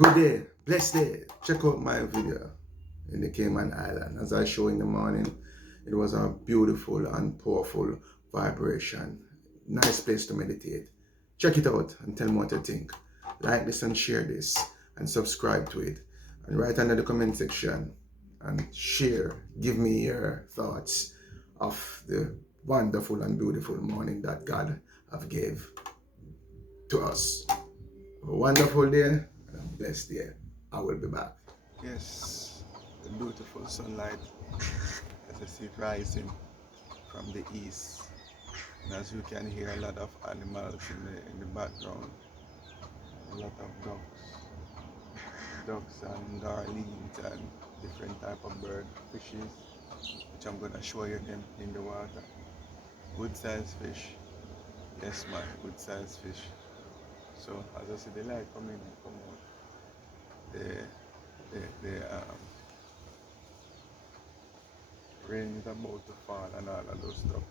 Good day, blessed day. Check out my video in the Cayman Island. As I show in the morning, it was a beautiful and powerful vibration. Nice place to meditate. Check it out and tell me what you think. Like this and share this and subscribe to it. And write under the comment section and share. Give me your thoughts of the wonderful and beautiful morning that God have gave to us. Have a wonderful day and a blessed day. I will be back. Yes, the beautiful sunlight as I see it rising from the east. And as you can hear, a lot of animals in the background. A lot of ducks and darlings and different type of bird, fishes, which I'm gonna show you them in the water. Good size fish. Yes man, good size fish. So as I see the light coming in, come out. The rain is about to fall and all of those stuff.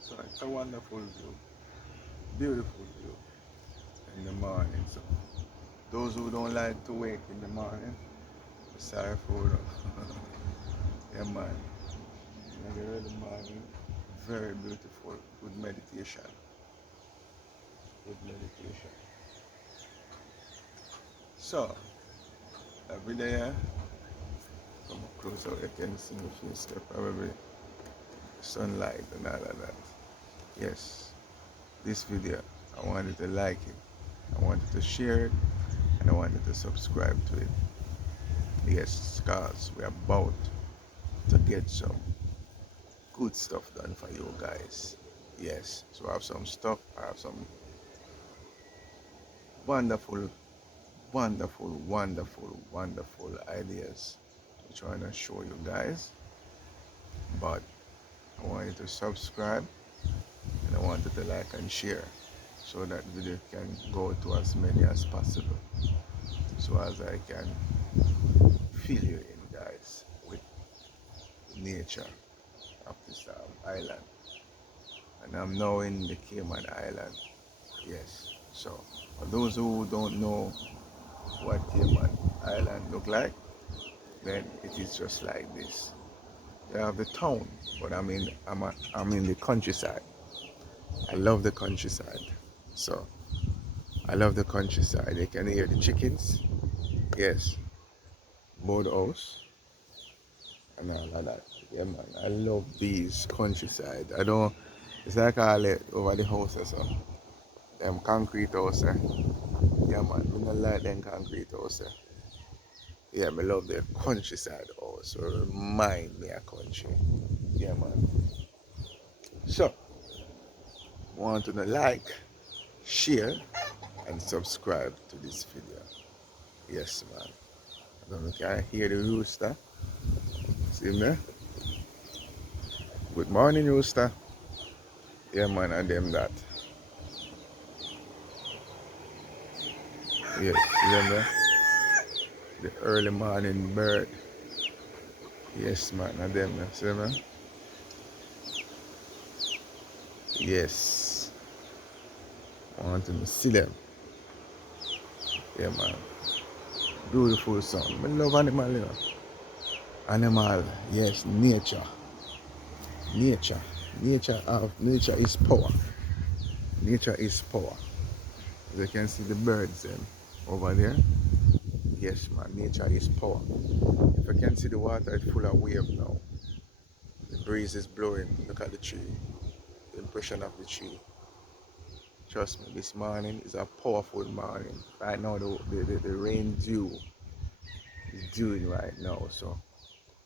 So it's a wonderful view, beautiful view in the morning. So those who don't like to wake in the morning, sorry for them. Yeah man, in the early morning, very beautiful, good meditation, good meditation. So every day, come closer, you can see the few step, probably sunlight and all of that. Yes, this video, I wanted to like it, I wanted to share it, and I wanted to subscribe to it. Yes, cause we're about to get some good stuff done for you guys. Yes, so I have some stuff, I have some wonderful, wonderful ideas to try and show you guys. But I want you to subscribe and I want you to like and share so that video can go to as many as possible. So as I can fill you in guys with nature of this island. And I'm now in the Cayman Island. Yes. So for those who don't know what Cayman Island look like, then it is just like this. You have the town, but I'm in the countryside. I love the countryside. So I love the countryside. You can hear the chickens. Yes. Boat house and all of that. Yeah man. I love these countryside. I don't it's like all it over the houses so. Them concrete house. Yeah man, I don't like them concrete house. Yeah, I love the countryside also. Remind me of country. Yeah man. So want to like, share and subscribe to this video. Yes man. I don't know if you can hear the rooster. See me? Good morning rooster. Yeah man, and them that. Yes, see them there? The early morning bird. Yes man, and them there. See them there? Yes. I want to see them. Yeah man. Beautiful sound. I love animal, you know. Animal, yes, nature. Nature. Nature is power. Nature is power. As you can see the birds them over there. Yes man, nature is power. If you can see the water, it's full of wave now. The breeze is blowing. Look at the tree. The impression of the tree. Trust me, this morning is a powerful morning. Right now the rain dew is dewing right now, so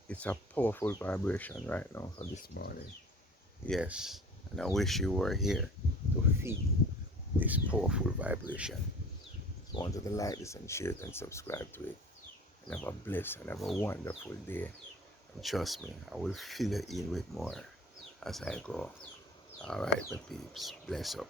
it's a powerful vibration right now for this morning. Yes, and I wish you were here to feel this powerful vibration. So I wanted to like this and share it and subscribe to it. And have a blessed and have a wonderful day. And trust me, I will fill it in with more as I go. Alright, my peeps. Bless up.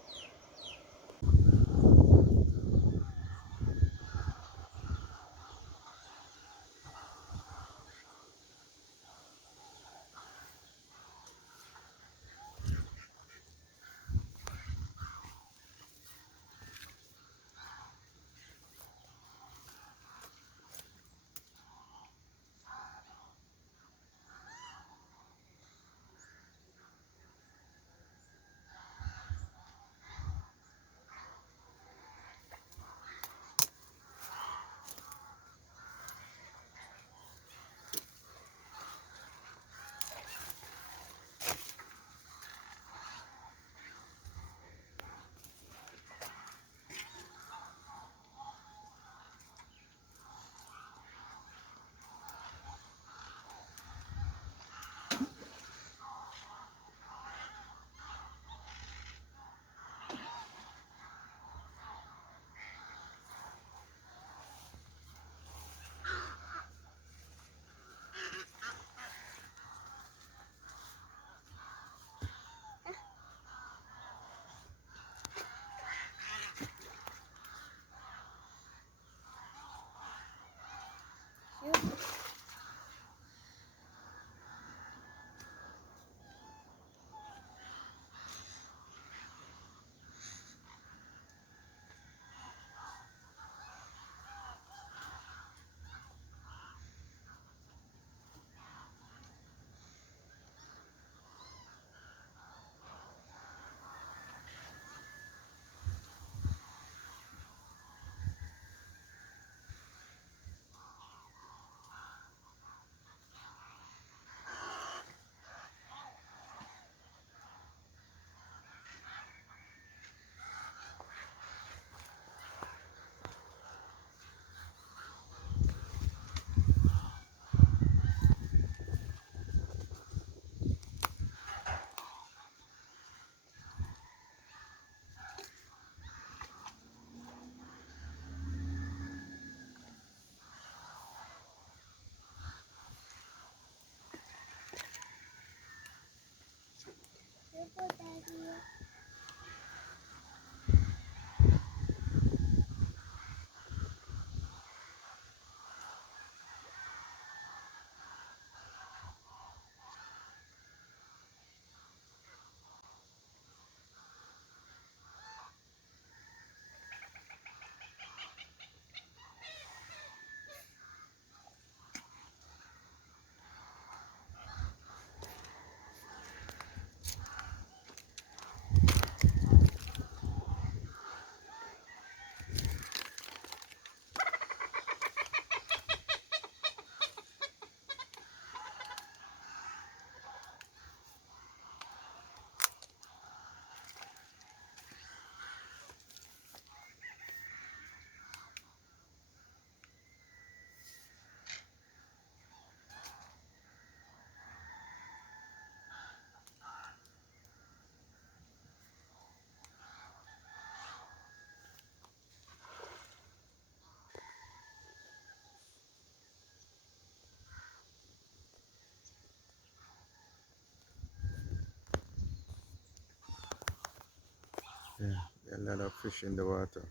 Yeah, there are a lot of fish in the water.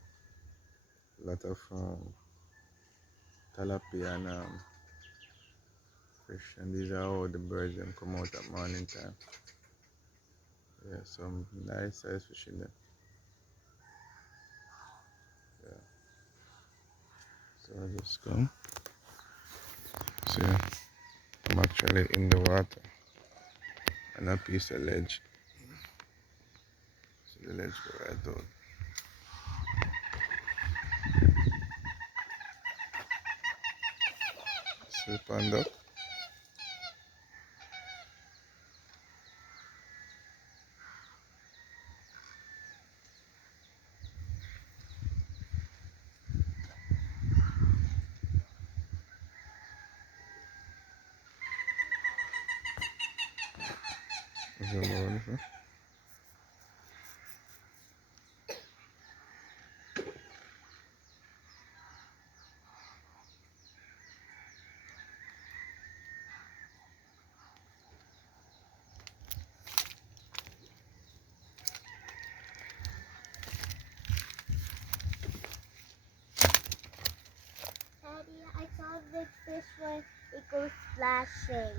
A lot of tilapia and fish. And these are all the birds that come out at morning time. Yeah, some nice size fish in there. Yeah. So I just come. See, I'm actually in the water and a piece of ledge. So the ledge go right out. See panda. Zoom around here. Daddy, I saw a big fish when it goes splashing.